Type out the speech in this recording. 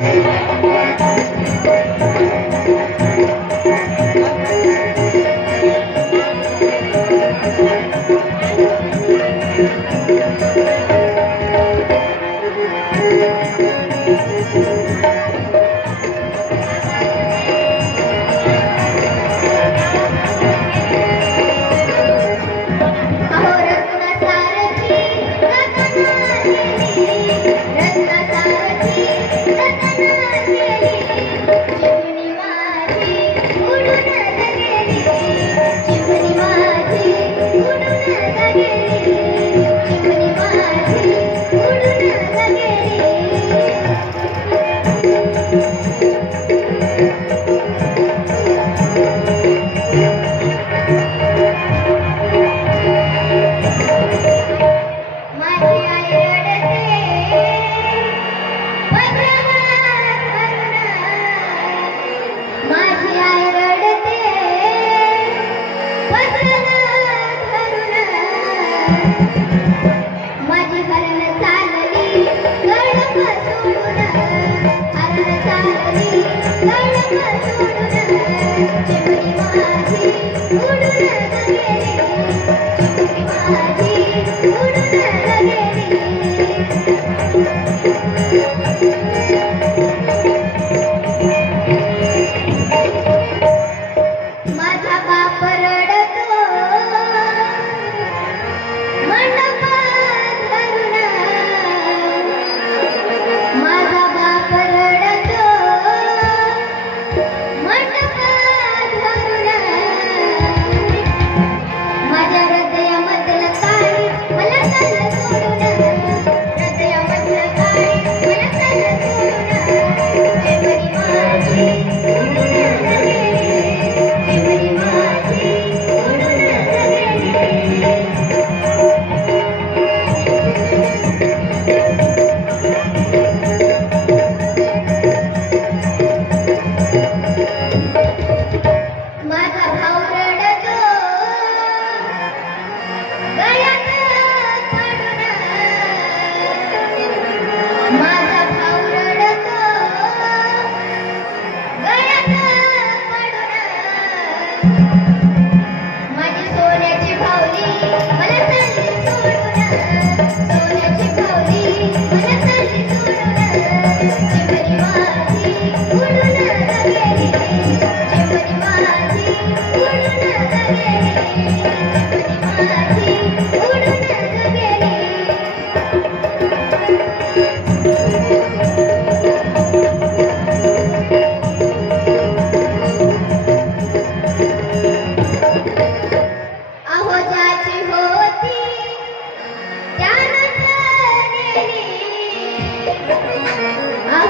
Amen. माझी